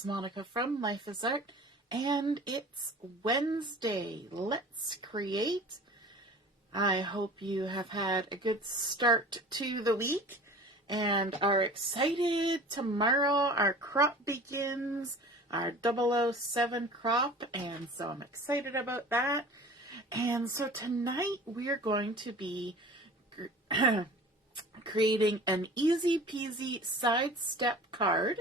it's Monica from Life is Art, and it's Wednesday. Let's create. I hope you have had a good start to the week and are excited. Tomorrow our crop begins, our 007 crop, and so I'm excited about that. And so tonight we're going to be creating an easy peasy sidestep card,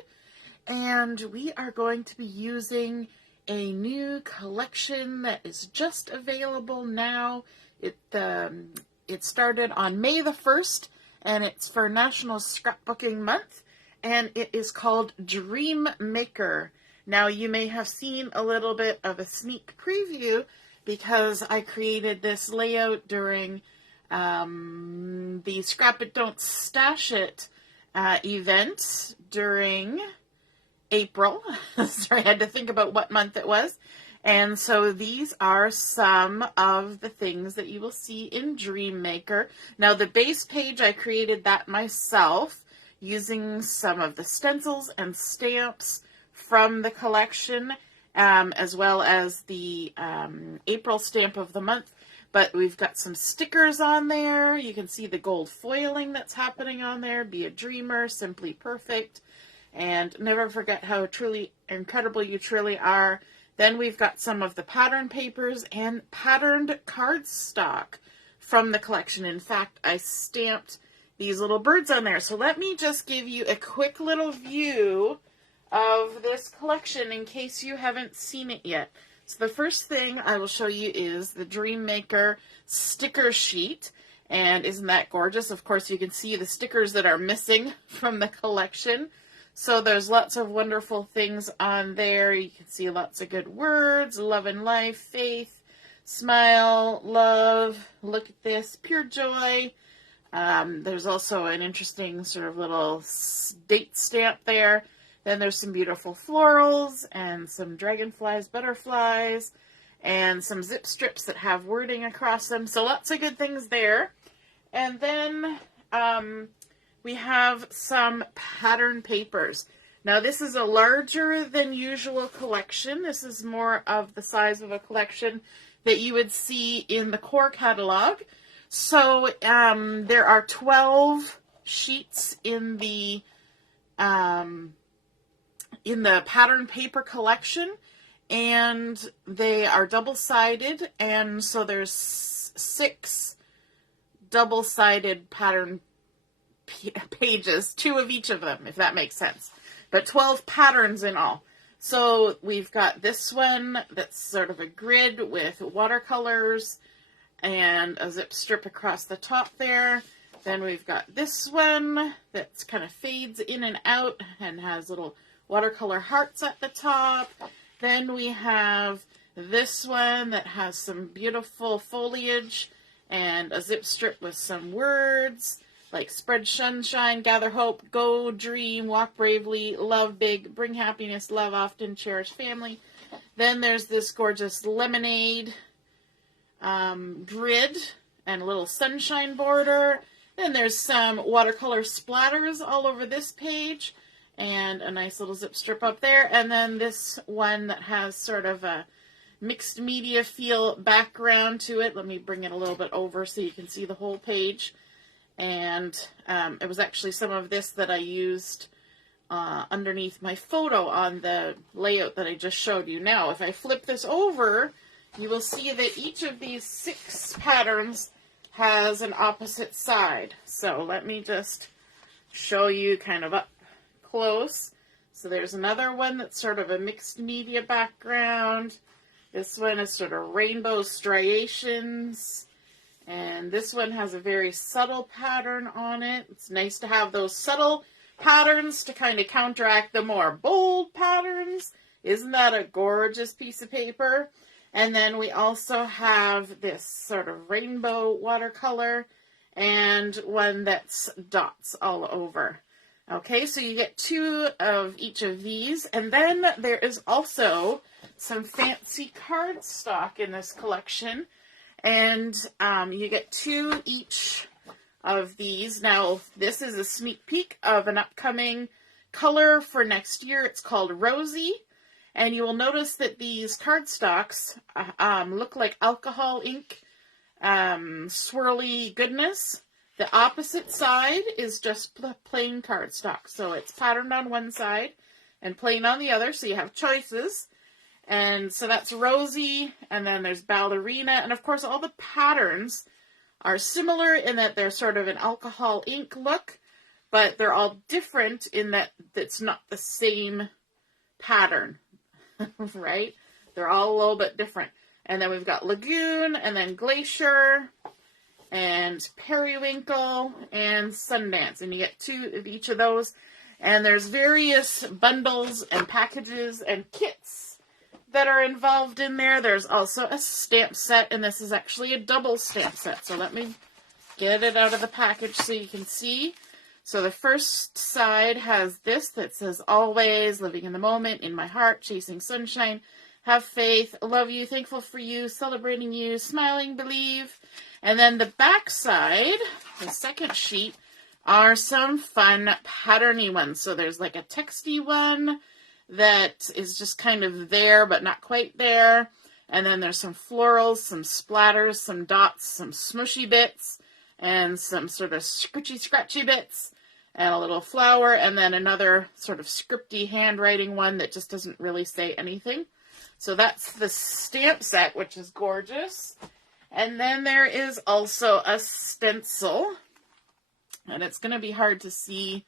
and we are going to be using a new collection that is just available now. It started on May the 1st, and it's for National Scrapbooking Month, and it is called Dream Maker. Now, you may have seen a little bit of a sneak preview because I created this layout during the Scrap It Don't Stash It event during April. Sorry, I had to think about what month it was. And so these are some of the things that you will see in Dream Maker. Now, the base page, I created that myself using some of the stencils and stamps from the collection, as well as the April stamp of the month. But we've got some stickers on there. You can see the gold foiling that's happening on there. Be a Dreamer, Simply Perfect, and Never Forget How Truly Incredible You Truly Are. Then we've got some of the pattern papers and patterned cardstock from the collection. In fact, I stamped these little birds on there. So let me just give you a quick little view of this collection in case you haven't seen it yet. So the first thing I will show you is the Dream Maker sticker sheet. And isn't that gorgeous? Of course, you can see the stickers that are missing from the collection. So there's lots of wonderful things on there. You can see lots of good words: love and life, faith, smile, love, look at this, pure joy. There's also an interesting sort of little date stamp there. Then there's some beautiful florals and some dragonflies, butterflies, and some zip strips that have wording across them. So lots of good things there. And then we have some pattern papers. Now, this is a larger than usual collection. This is more of the size of a collection that you would see in the core catalog. So there are 12 sheets in the pattern paper collection, and they are double-sided, and so there's 6 double-sided pattern pages, 2 of each of them, if that makes sense, but 12 patterns in all. So we've got this one that's sort of a grid with watercolors and a zip strip across the top there. Then we've got this one that's kind of fades in and out and has little watercolor hearts at the top. Then we have this one that has some beautiful foliage and a zip strip with some words like spread sunshine, gather hope, go dream, walk bravely, love big, bring happiness, love often, cherish family. Then there's this gorgeous lemonade grid and a little sunshine border. Then there's some watercolor splatters all over this page and a nice little zip strip up there. And then this one that has sort of a mixed media feel background to it. Let me bring it a little bit over so you can see the whole page. And it was actually some of this that I used underneath my photo on the layout that I just showed you. Now, if I flip this over, you will see that each of these 6 patterns has an opposite side. So let me just show you kind of up close. So there's another one that's sort of a mixed media background. This one is sort of rainbow striations. And this one has a very subtle pattern on it. It's nice to have those subtle patterns to kind of counteract the more bold patterns. Isn't that a gorgeous piece of paper? And then we also have this sort of rainbow watercolor and one that's dots all over. Okay, so you get 2 of each of these. And then there is also some fancy cardstock in this collection. And you get 2 each of these. Now, this is a sneak peek of an upcoming color for next year. It's called Rosy. And you will notice that these cardstocks look like alcohol ink, swirly goodness. The opposite side is just plain cardstock. So it's patterned on one side and plain on the other. So you have choices. And so that's Rosy. And then there's Ballerina. And of course, all the patterns are similar in that they're sort of an alcohol ink look, but they're all different in that it's not the same pattern, right? They're all a little bit different. And then we've got Lagoon, and then Glacier, and Periwinkle, and Sundance. And you get 2 of each of those. And there's various bundles and packages and kits that are involved in there. There's also a stamp set, and this is actually a double stamp set. So let me get it out of the package so you can see. So the first side has this that says always, living in the moment, in my heart, chasing sunshine, have faith, love you, thankful for you, celebrating you, smiling, believe. And then the back side, the second sheet, are some fun patterny ones. So there's like a texty one that is just kind of there, but not quite there. And then there's some florals, some splatters, some dots, some smushy bits, and some sort of scratchy bits, and a little flower, and then another sort of scripty handwriting one that just doesn't really say anything. So that's the stamp set, which is gorgeous. And then there is also a stencil, and it's going to be hard to see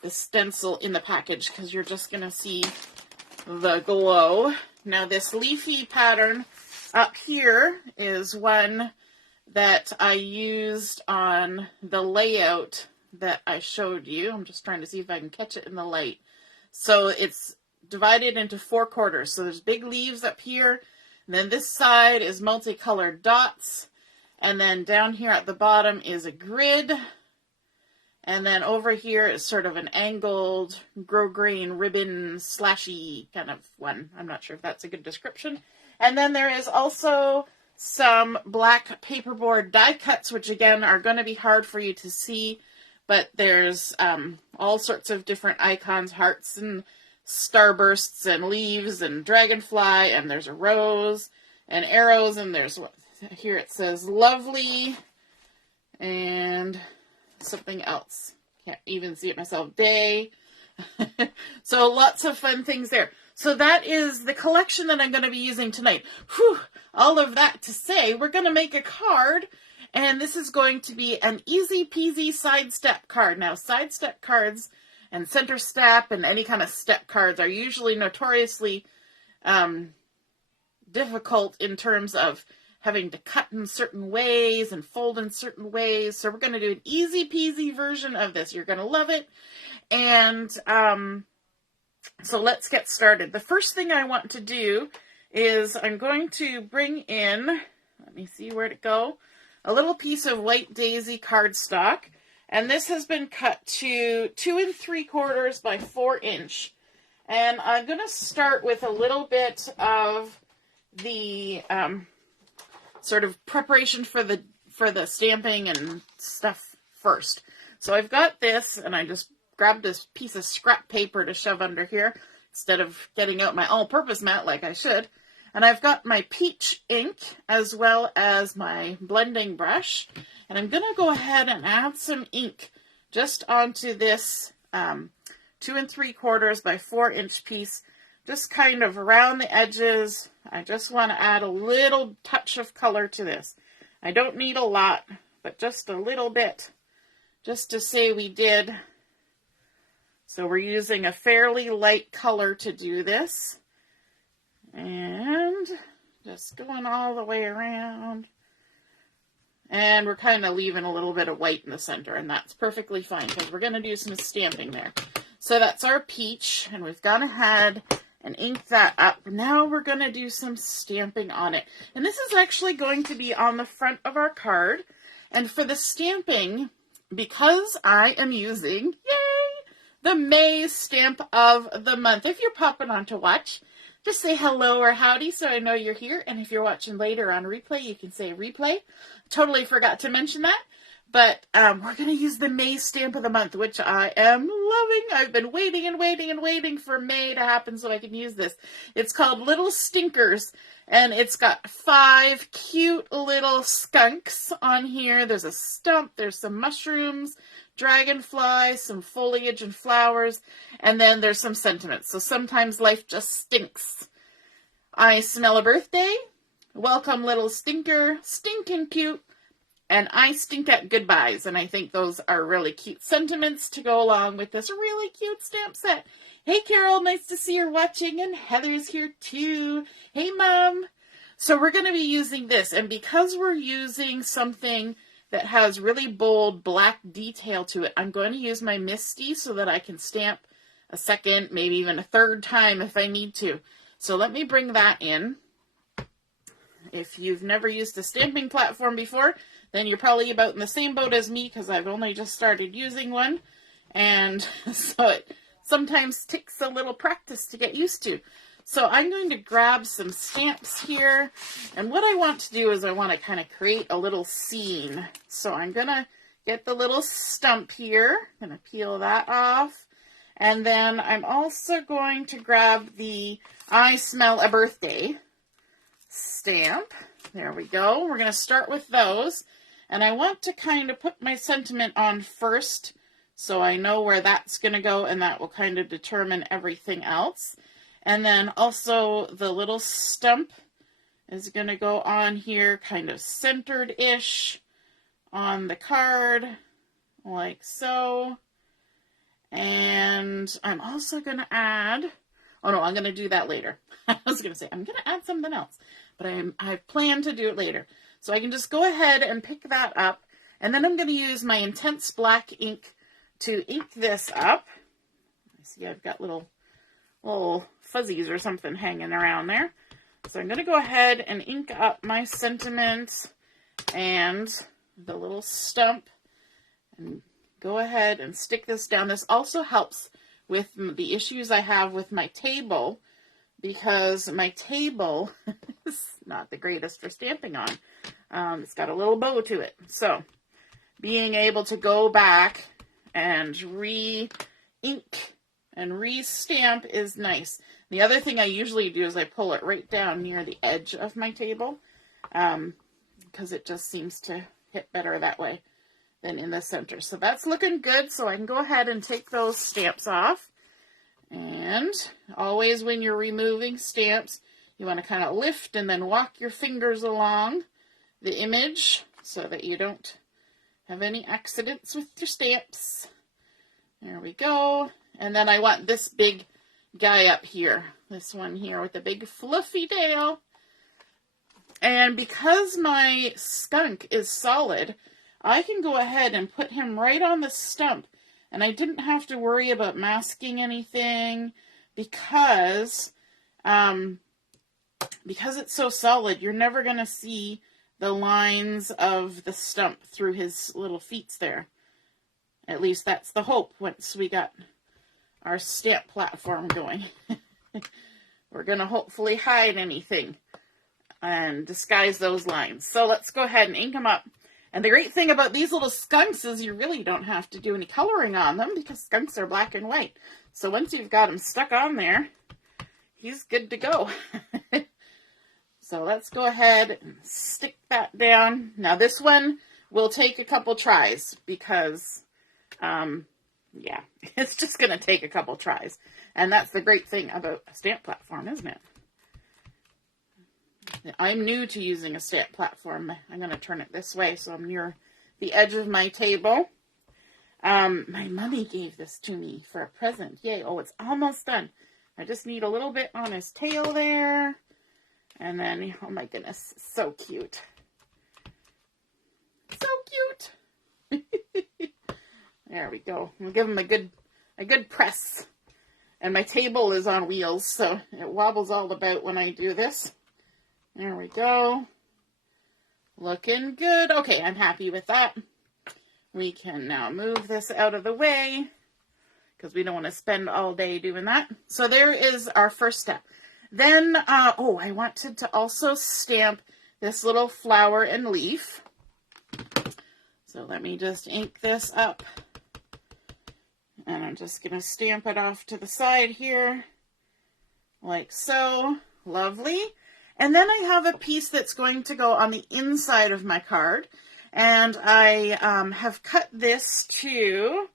the stencil in the package because you're just going to see the glow. Now this leafy pattern up here is one that I used on the layout that I showed you. I'm just trying to see if I can catch it in the light. So it's divided into 4 quarters. So there's big leaves up here, and then this side is multicolored dots, and then down here at the bottom is a grid. And then over here is sort of an angled grosgrain ribbon slashy kind of one. I'm not sure if that's a good description. And then there is also some black paperboard die cuts, which again are going to be hard for you to see. But there's all sorts of different icons, hearts and starbursts and leaves and dragonfly. And there's a rose and arrows. And there's, here it says lovely and something else. Can't even see it myself. Day. So lots of fun things there. So that is the collection that I'm going to be using tonight. Whew, all of that to say, we're going to make a card, and this is going to be an easy peasy side step card. Now, side step cards and center step and any kind of step cards are usually notoriously difficult in terms of having to cut in certain ways and fold in certain ways. So we're going to do an easy peasy version of this. You're going to love it. And so let's get started. The first thing I want to do is I'm going to bring in, let me see where'd it go, a little piece of white daisy cardstock. And this has been cut to 2 3/4 by 4 inch. And I'm going to start with a little bit of the sort of preparation for the stamping and stuff first. So I've got this, and I just grabbed this piece of scrap paper to shove under here instead of getting out my all-purpose mat like I should. And I've got my peach ink as well as my blending brush. And I'm going to go ahead and add some ink just onto this 2 3/4 by 4 inch piece, just kind of around the edges. I just want to add a little touch of color to this. I don't need a lot, but just a little bit, just to say we did. So we're using a fairly light color to do this. And just going all the way around. And we're kind of leaving a little bit of white in the center, and that's perfectly fine because we're going to do some stamping there. So that's our peach, and we've gone ahead and inked that up. Now we're going to do some stamping on it. And this is actually going to be on the front of our card. And for the stamping, because I am using, yay, the May stamp of the month. If you're popping on to watch, just say hello or howdy so I know you're here. And if you're watching later on replay, you can say replay. Totally forgot to mention that. But we're going to use the May stamp of the month, which I am loving. I've been waiting and waiting and waiting for May to happen so I can use this. It's called Little Stinkers, and it's got 5 cute little skunks on here. There's a stump, there's some mushrooms, dragonflies, some foliage and flowers, and then there's some sentiments. So sometimes life just stinks. I smell a birthday. Welcome, little stinker. Stinking cute. And I stink at goodbyes, and I think those are really cute sentiments to go along with this really cute stamp set. Hey, Carol, nice to see you're watching, and Heather's here too. Hey, Mom. So we're going to be using this, and because we're using something that has really bold black detail to it, I'm going to use my Misty so that I can stamp a second, maybe even a third time if I need to. So let me bring that in. If you've never used a stamping platform before, then you're probably about in the same boat as me because I've only just started using one. And so it sometimes takes a little practice to get used to. So I'm going to grab some stamps here. And what I want to do is I want to kind of create a little scene. So I'm going to get the little stump here. I'm going to peel that off. And then I'm also going to grab the I Smell a Birthday stamp. There we go. We're going to start with those. And I want to kind of put my sentiment on first so I know where that's going to go, and that will kind of determine everything else. And then also the little stump is going to go on here kind of centered-ish on the card, like so. And I'm also going to add, oh no, I'm going to do that later. I was going to say, I'm going to add something else, but I've planned to do it later. So I can just go ahead and pick that up, and then I'm going to use my Intense Black ink to ink this up. I see I've got little fuzzies or something hanging around there. So I'm going to go ahead and ink up my sentiment and the little stump and go ahead and stick this down. This also helps with the issues I have with my table, because my table is not the greatest for stamping on. It's got a little bow to it. So being able to go back and re-ink and re-stamp is nice. The other thing I usually do is I pull it right down near the edge of my table, because it just seems to hit better that way than in the center. So that's looking good. So I can go ahead and take those stamps off. And always when you're removing stamps, you want to kind of lift and then walk your fingers along the image so that you don't have any accidents with your stamps. There we go. And then I want this big guy up here. This one here with the big fluffy tail. And because my skunk is solid, I can go ahead and put him right on the stump. And I didn't have to worry about masking anything because it's so solid, you're never going to see the lines of the stump through his little feet there. At least that's the hope once we got our stamp platform going. We're going to hopefully hide anything and disguise those lines. So let's go ahead and ink them up. And the great thing about these little skunks is you really don't have to do any coloring on them because skunks are black and white. So once you've got him stuck on there, he's good to go. So let's go ahead and stick that down. Now this one will take a couple tries because, yeah, it's just going to take a couple tries. And that's the great thing about a stamp platform, isn't it? I'm new to using a stamp platform. I'm going to turn it this way so I'm near the edge of my table. My mommy gave this to me for a present. Yay. Oh, it's almost done. I just need a little bit on his tail there. And then, oh my goodness, so cute. So cute. There we go. We'll give him a good press. And my table is on wheels, so it wobbles all about when I do this. There we go. Looking good. Okay, I'm happy with that. We can now move this out of the way because we don't want to spend all day doing that. So there is our first step. Then, oh, I wanted to also stamp this little flower and leaf. So let me just ink this up. And I'm just going to stamp it off to the side here, like so. Lovely. And then I have a piece that's going to go on the inside of my card. And I have cut this to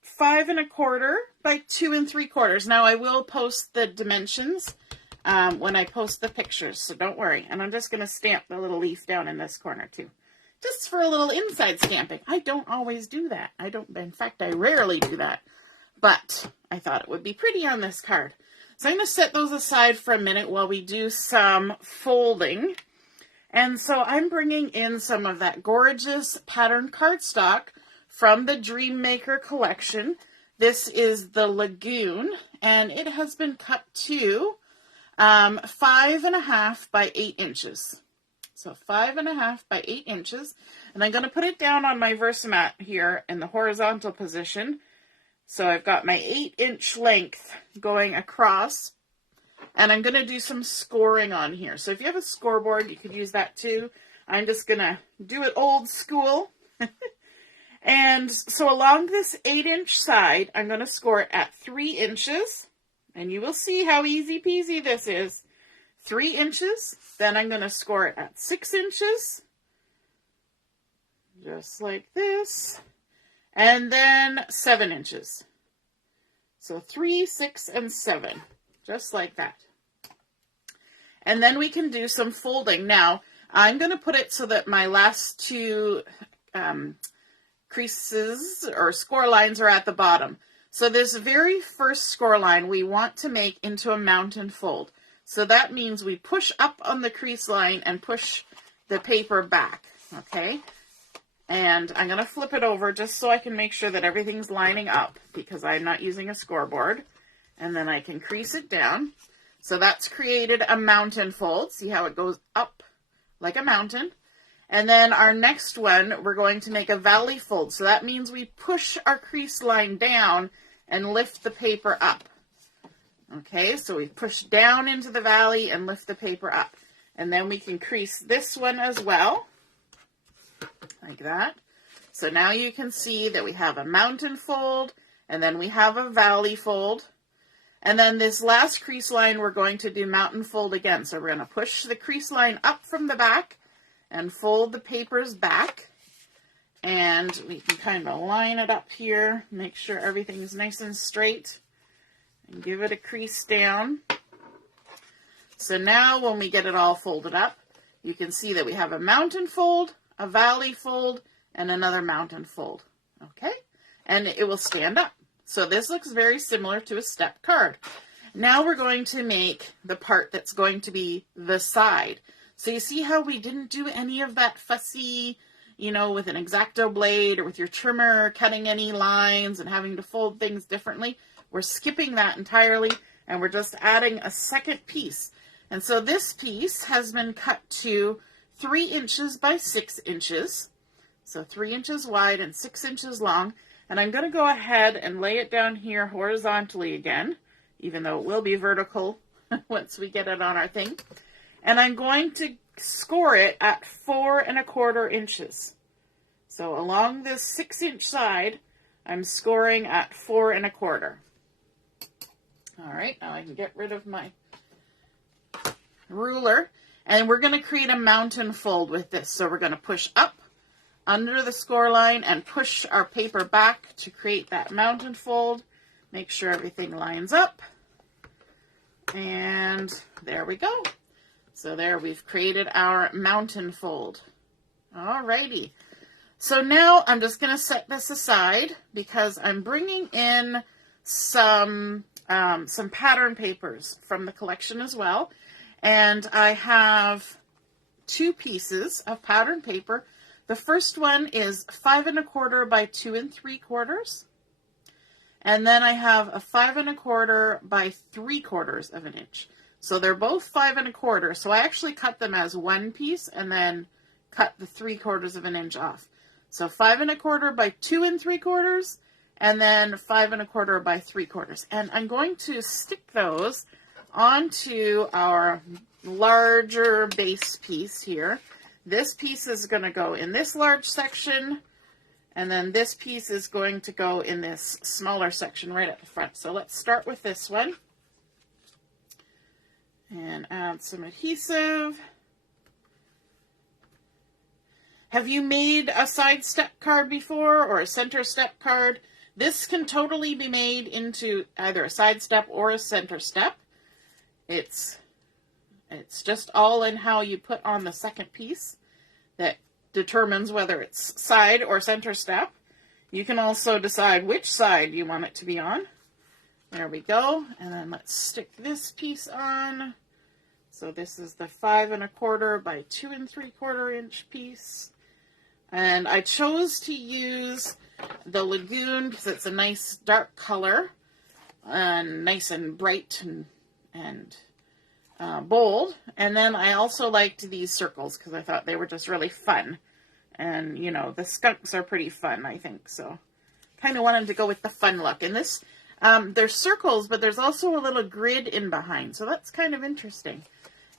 5 1/4 by 2 3/4. Now I will post the dimensions when I post the pictures, so don't worry. And I'm just going to stamp the little leaf down in this corner too, just for a little inside stamping. I don't always do that. In fact, I rarely do that, but I thought it would be pretty on this card. So I'm going to set those aside for a minute while we do some folding. And so I'm bringing in some of that gorgeous pattern cardstock from the Dreammaker collection. This is the Lagoon, and it has been cut to 5 1/2 by 8 inches. So 5 1/2 by 8 inches. And I'm going to put it down on my Versamat here in the horizontal position. So I've got my 8-inch length going across. And I'm going to do some scoring on here. So if you have a scoreboard, you could use that too. I'm just going to do it old school. And so along this 8-inch side, I'm going to score it at 3 inches. And you will see how easy peasy this is. 3 inches. Then I'm going to score it at 6 inches. Just like this. And then 7 inches. So 3, 6, and 7. Just like that. And then we can do some folding. Now, I'm going to put it so that my last two creases or score lines are at the bottom. So this very first score line we want to make into a mountain fold. So that means we push up on the crease line and push the paper back, okay? And I'm going to flip it over just so I can make sure that everything's lining up because I'm not using a scoreboard. And then I can crease it down. So that's created a mountain fold. See how it goes up like a mountain? And then our next one, we're going to make a valley fold. So that means we push our crease line down and lift the paper up. Okay, so we push down into the valley and lift the paper up. And then we can crease this one as well, like that. So now you can see that we have a mountain fold, and then we have a valley fold. And then this last crease line, we're going to do mountain fold again. So we're going to push the crease line up from the back and fold the papers back. And we can kind of line it up here, make sure everything's nice and straight, and give it a crease down. So now when we get it all folded up, you can see that we have a mountain fold, a valley fold, and another mountain fold. Okay? And it will stand up. So this looks very similar to a step card. Now we're going to make the part that's going to be the side. So you see how we didn't do any of that fussy, with an X-Acto blade or with your trimmer cutting any lines and having to fold things differently. We're skipping that entirely and we're just adding a second piece. And so this piece has been cut to 3 inches by 6 inches. So 3 inches wide and 6 inches long. And I'm going to go ahead and lay it down here horizontally again, even though it will be vertical once we get it on our thing. And I'm going to score it at 4 1/4 inches. So along this 6-inch side, I'm scoring at 4 1/4. All right, now I can get rid of my ruler. And we're going to create a mountain fold with this. So we're going to push up under the score line and push our paper back to create that mountain fold. Make sure everything lines up. And there we go. So there we've created our mountain fold. Alrighty. So now I'm just going to set this aside because I'm bringing in some pattern papers from the collection as well. And I have 2 pieces of pattern paper. The first one is 5 1/4 by 2 3/4. And then I have a 5 1/4 by 3/4 of an inch. So they're both 5 1/4. So I actually cut them as one piece and then cut the 3/4 of an inch off. So 5 1/4 by 2 3/4 and then 5 1/4 by 3/4. And I'm going to stick those onto our larger base piece here. This piece is going to go in this large section, and then this piece is going to go in this smaller section right at the front. So let's start with this one. And add some adhesive. Have you made a side step card before or a center step card? This can totally be made into either a side step or a center step. It's just all in how you put on the second piece that determines whether it's side or center step. You can also decide which side you want it to be on. There we go. And then let's stick this piece on. So this is the 5 1/4 by 2 3/4 inch piece. And I chose to use the Lagoon because it's a nice dark color and nice and bright and bold. And then I also liked these circles because I thought they were just really fun. And, you know, the skunks are pretty fun, I think. So kind of wanted to go with the fun look. And this, there's circles, but there's also a little grid in behind. So that's kind of interesting.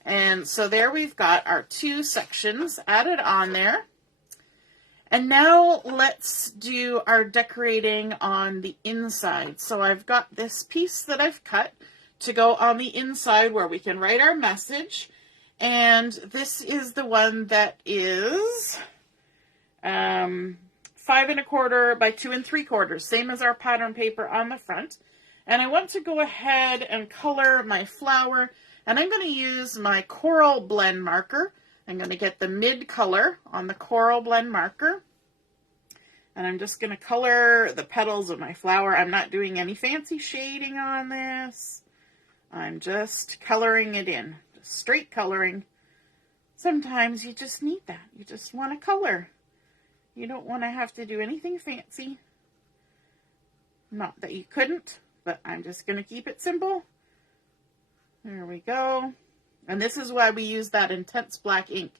And so there we've got our 2 sections added on there. And now let's do our decorating on the inside. So I've got this piece that I've cut to go on the inside where we can write our message. And this is the one that is 5 1/4 by 2 3/4, same as our pattern paper on the front. And I want to go ahead and color my flower. And I'm going to use my Coral Blend marker. I'm going to get the mid color on the Coral Blend marker. And I'm just going to color the petals of my flower. I'm not doing any fancy shading on this. I'm just coloring it in. Just straight coloring. Sometimes you just need that. You just want to color. You don't want to have to do anything fancy. Not that you couldn't, but I'm just going to keep it simple. There we go. And this is why we use that intense black ink,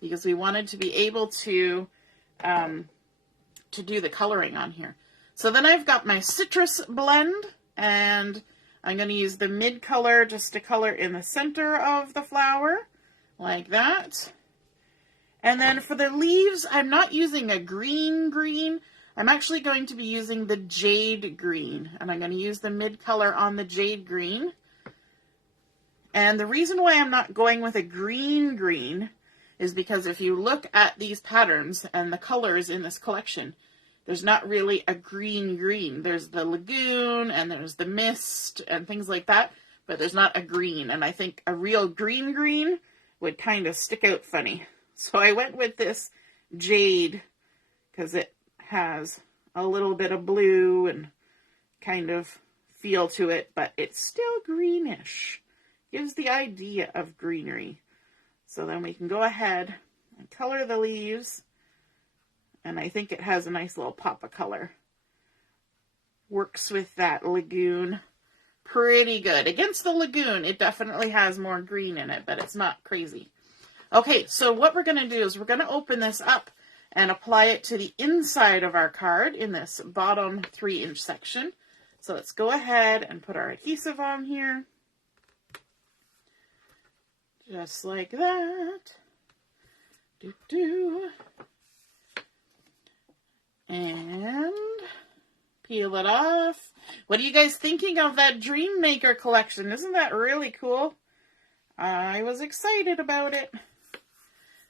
because we wanted to be able to do the coloring on here. So then I've got my citrus blend, and I'm going to use the mid color just to color in the center of the flower, like that. And then for the leaves, I'm not using a green. I'm actually going to be using the Jade green, and I'm going to use the mid color on the Jade green. And the reason why I'm not going with a green is because if you look at these patterns and the colors in this collection, there's not really a green. There's the Lagoon and there's the Mist and things like that, but there's not a green. And I think a real green would kind of stick out funny. So I went with this Jade because it has a little bit of blue and kind of feel to it, but it's still greenish. Gives the idea of greenery. So then we can go ahead and color the leaves. And I think it has a nice little pop of color. Works with that Lagoon pretty good. Against the Lagoon, it definitely has more green in it, but it's not crazy. Okay, so what we're going to do is we're going to open this up and apply it to the inside of our card in this bottom 3-inch section. So let's go ahead and put our adhesive on here. Just like that. And peel it off. What are you guys thinking of that Dream Maker collection? Isn't that really cool? I was excited about it.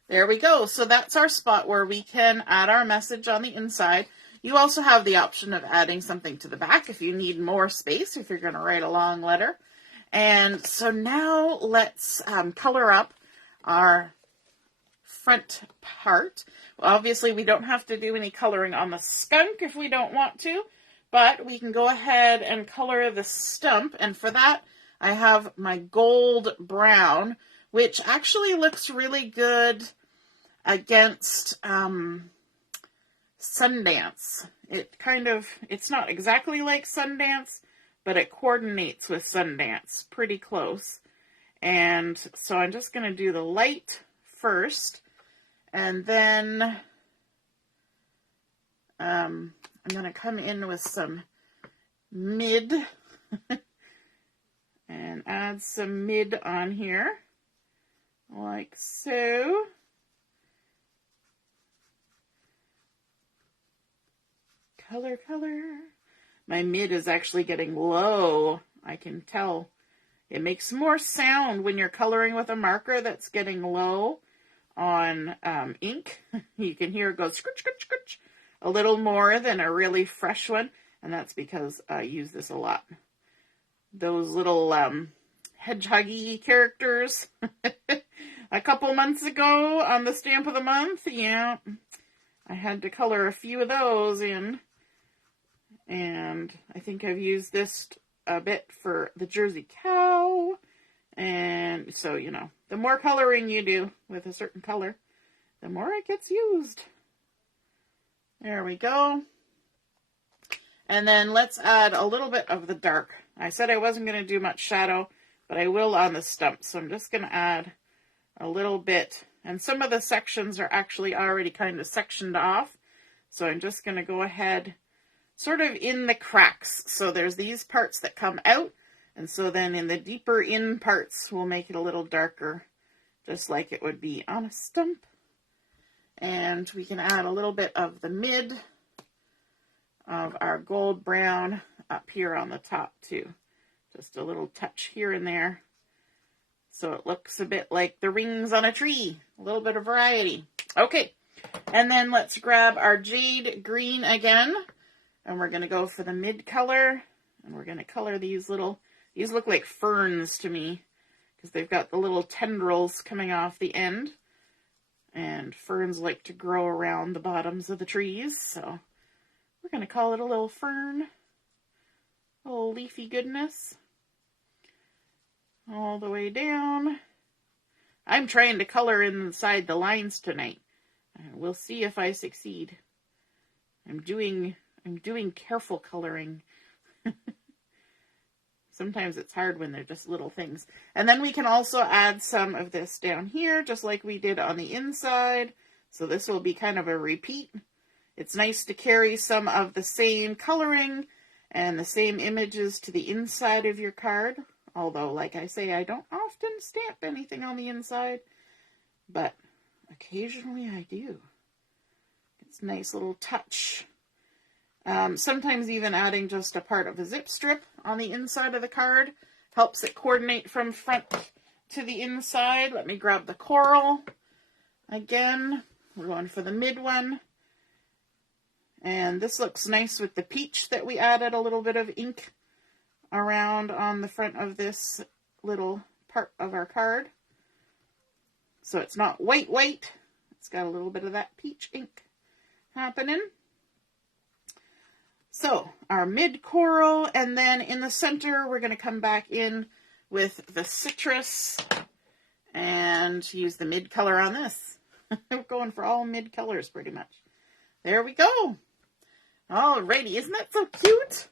There we go. So that's our spot where we can add our message on the inside. You also have the option of adding something to the back if you need more space, if you're going to write a long letter. And so now let's color up our front part. Well, obviously, we don't have to do any coloring on the skunk if we don't want to, but we can go ahead and color the stump. And for that, I have my gold brown, which actually looks really good against Sundance. It's not exactly like Sundance, but it coordinates with Sundance pretty close. And so I'm just going to do the light first, and then I'm going to come in with some mid and add some mid on here, like so. color, color. My mid is actually getting low. I can tell. It makes more sound when you're coloring with a marker that's getting low on ink. You can hear it go scritch, scritch, scritch a little more than a really fresh one. And that's because I use this a lot. Those little hedgehoggy characters a couple months ago on the stamp of the month. Yeah, I had to color a few of those in. And I think I've used this a bit for the Jersey cow. And so, you know, the more coloring you do with a certain color, the more it gets used. There we go. And then let's add a little bit of the dark. I said I wasn't going to do much shadow, but I will on the stump. So I'm just going to add a little bit. And some of the sections are actually already kind of sectioned off. So I'm just going to go ahead sort of in the cracks. So there's these parts that come out. And so then in the deeper in parts, we'll make it a little darker, just like it would be on a stump. And we can add a little bit of the mid of our gold brown up here on the top too. Just a little touch here and there. So it looks a bit like the rings on a tree. A little bit of variety. Okay. And then let's grab our Jade green again. And we're going to go for the mid color. And we're going to color these little, these look like ferns to me, because they've got the little tendrils coming off the end. And ferns like to grow around the bottoms of the trees. So we're going to call it a little fern. A little leafy goodness. All the way down. I'm trying to color inside the lines tonight. We'll see if I succeed. I'm doing careful coloring. Sometimes it's hard when they're just little things. And then we can also add some of this down here, just like we did on the inside. So this will be kind of a repeat. It's nice to carry some of the same coloring and the same images to the inside of your card. Although, like I say, I don't often stamp anything on the inside, but occasionally I do. It's a nice little touch. Sometimes even adding just a part of a zip strip on the inside of the card helps it coordinate from front to the inside. Let me grab the coral. Again, we're going for the mid one. And this looks nice with the peach that we added a little bit of ink around on the front of this little part of our card. So it's not white. It's got a little bit of that peach ink happening. So our mid coral, and then in the center, we're going to come back in with the citrus and use the mid color on this. We're going for all mid colors pretty much. There we go. Alrighty, isn't that so cute?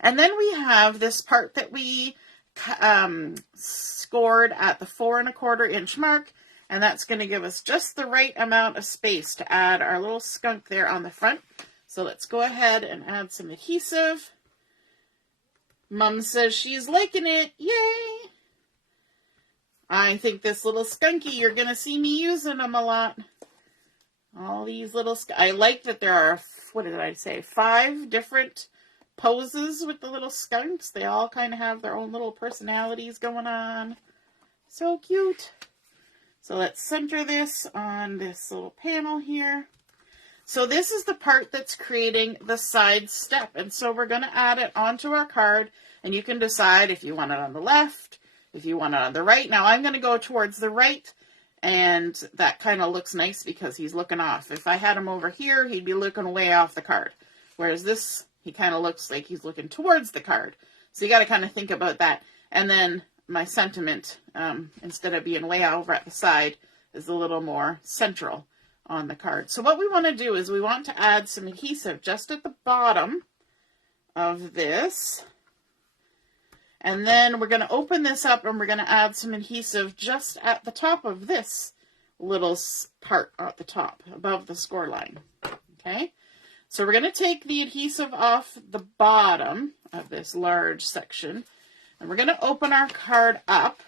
And then we have this part that we scored at the 4 1/4 inch mark, and that's going to give us just the right amount of space to add our little skunk there on the front. So let's go ahead and add some adhesive. Mom says she's liking it. Yay! I think this little skunky, you're going to see me using them a lot. All these little, I like that there are, what did I say, 5 different poses with the little skunks. They all kind of have their own little personalities going on. So cute. So let's center this on this little panel here. So this is the part that's creating the side step. And so we're going to add it onto our card. And you can decide if you want it on the left, if you want it on the right. Now I'm going to go towards the right. And that kind of looks nice because he's looking off. If I had him over here, he'd be looking way off the card. Whereas this, he kind of looks like he's looking towards the card. So you got to kind of think about that. And then my sentiment, instead of being way over at the side, is a little more central on the card. So what we want to do is we want to add some adhesive just at the bottom of this. And then we're going to open this up and we're going to add some adhesive just at the top of this little part at the top, above the score line. Okay? So we're going to take the adhesive off the bottom of this large section. And we're going to open our card up.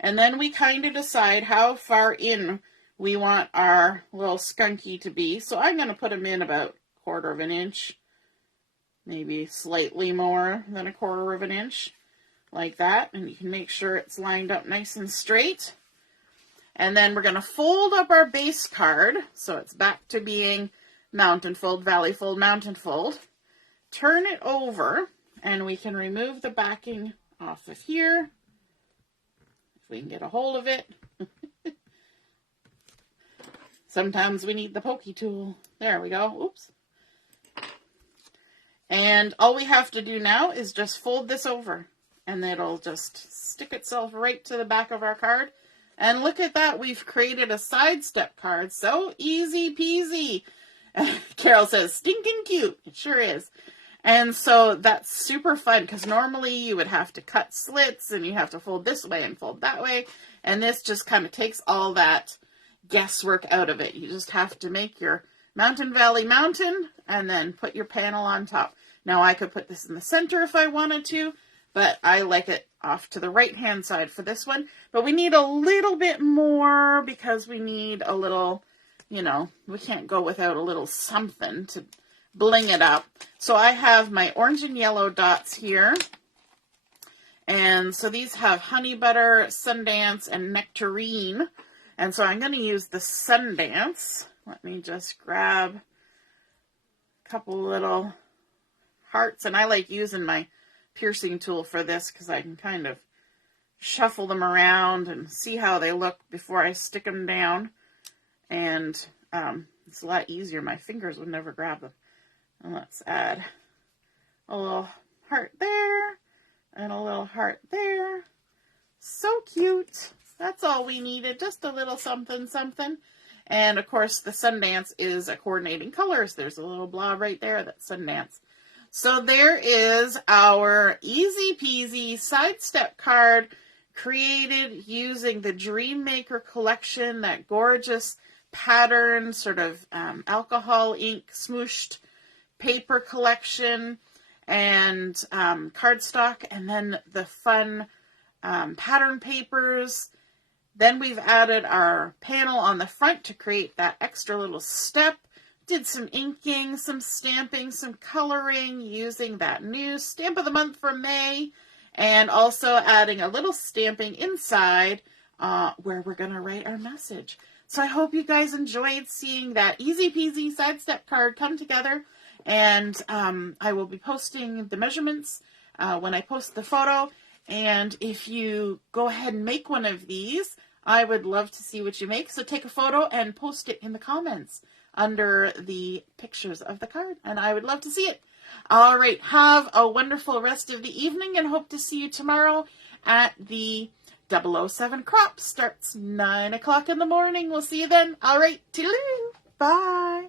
And then we kind of decide how far in we want our little skunky to be. So I'm going to put him in about 1/4 of an inch, maybe slightly more than 1/4 of an inch, like that. And you can make sure it's lined up nice and straight. And then we're going to fold up our base card, so it's back to being mountain fold, valley fold, mountain fold. Turn it over, and we can remove the backing off of here, if we can get a hold of it. Sometimes we need the pokey tool. There we go. Oops. And all we have to do now is just fold this over, and it'll just stick itself right to the back of our card. And look at that, we've created a sidestep card. So easy peasy. Carol says, stinking cute. It sure is. And so that's super fun, because normally you would have to cut slits and you have to fold this way and fold that way. And this just kind of takes all that guesswork out of it. You just have to make your mountain, valley, mountain, and then put your panel on top. Now I could put this in the center if I wanted to, but I like it off to the right-hand side for this one. But we need a little bit more, because we need a little, you know, we can't go without a little something to bling it up. So I have my orange and yellow dots here. And so these have Honey Butter, Sundance, and Nectarine. And so I'm going to use the Sundance. Let me just grab a couple little hearts. And I like using my piercing tool for this, because I can kind of shuffle them around and see how they look before I stick them down. And it's a lot easier. My fingers would never grab them. And let's add a little heart there and a little heart there. So cute. That's all we needed. Just a little something, something. And of course the Sundance is a coordinating colors. There's a little blob right there that's Sundance. So there is our easy peasy sidestep card, created using the Dream Maker collection, that gorgeous pattern, sort of alcohol ink smooshed paper collection, and cardstock, and then the fun pattern papers. Then we've added our panel on the front to create that extra little step. Did some inking, some stamping, some coloring using that new Stamp of the Month for May, and also adding a little stamping inside where we're going to write our message. So I hope you guys enjoyed seeing that easy peasy sidestep card come together, and I will be posting the measurements when I post the photo. And if you go ahead and make one of these, I would love to see what you make. So take a photo and post it in the comments under the pictures of the card, and I would love to see it. All right, have a wonderful rest of the evening, and hope to see you tomorrow at the 007 crop. Starts 9 o'clock in the morning. We'll see you then. All right, toodaloo. Bye.